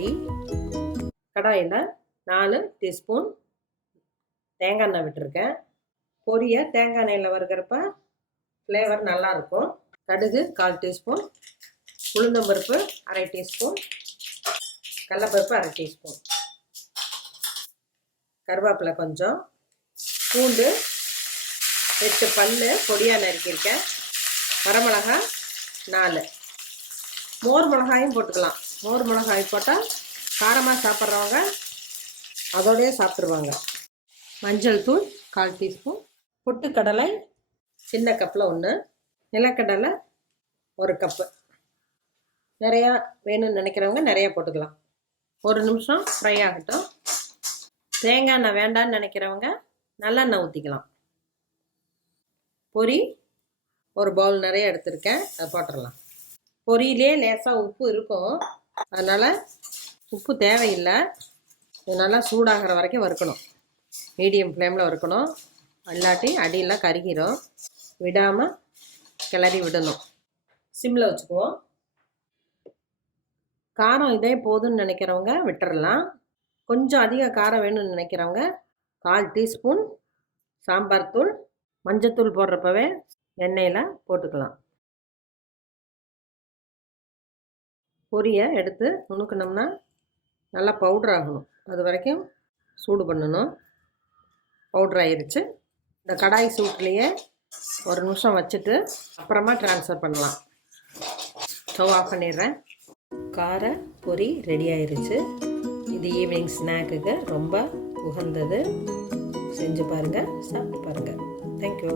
Ready. கடாயில் 4 teaspoon தேங்காய் எண்ணெய் விட்டுருக்கேன். பொரியை தேங்காய் எண்ணெயில் வறுக்கிறப்ப ஃப்ளேவர் நல்லாயிருக்கும். கடுகு 1/4 டீஸ்பூன், உளுந்தம்பருப்பு 1/2 டீஸ்பூன், கடலைப்பருப்பு 1/2 டீஸ்பூன், கருவேப்பிலை கொஞ்சம், பூண்டு 8 பல் பொடியாக நறுக்கியிருக்கேன், வரமிளகாய் 4, மோர் மிளகாயும் போட்டுக்கலாம். மோர் மிளகாய் போட்டால் காரமாக சாப்பிட்றவங்க அதோடய சாப்பிட்ருவாங்க. மஞ்சள் தூள் 1/4 டீஸ்பூன், பொட்டுக்கடலை சின்ன கப்பில் 1, நிலக்கடலை 1 கப்பு. நிறையா வேணும்னு நினைக்கிறவங்க நிறையா போட்டுக்கலாம். 1 நிமிஷம் ஃப்ரை ஆகட்டும். தேங்காய் எண்ணெய் வேண்டான்னு நினைக்கிறவங்க நல்லெண்ணெய் ஊற்றிக்கலாம். பொரி ஒரு பவுல் நிறைய எடுத்திருக்கேன், அதை போட்டுடலாம். பொரியிலே லேசாக உப்பு இருக்கும், அதனால் உப்பு தேவையில்லை. இது நல்லா சூடாகிற வரைக்கும் வறுக்கணும். மீடியம் ஃப்ளேமில் வறுக்கணும், இல்லாட்டி அடியெல்லாம் கருகிரும். விடாமல் கிளறி விடணும். சிம்மில் வச்சுக்குவோம். காரம் இதே போதும்னு நினைக்கிறவங்க விட்டுறலாம். கொஞ்சம் அதிக காரம் வேணும்னு நினைக்கிறவங்க 1/4 டீஸ்பூன் சாம்பார் தூள், மஞ்சத்தூள் போடுறப்பவே எண்ணெயில் போட்டுக்கலாம். பொரியை எடுத்து நுணுக்கணும்னா நல்லா பவுட்ரு ஆகணும். அது வரைக்கும் சூடு பண்ணணும். பவுட்ரு ஆயிடுச்சு. இந்த கடாய் சூட்லேயே 1 நிமிஷம் வச்சுட்டு அப்புறமா ட்ரான்ஸ்ஃபர் பண்ணலாம். ஸ்டவ் ஆஃப் பண்ணிடுறேன். கார பொரி ரெடி ஆயிடுச்சு. இது ஈவினிங் ஸ்நாக்குக்கு ரொம்ப உகந்தது. செஞ்சு பாருங்கள், சாப்பிட்டு பாருங்கள். தேங்க்யூ.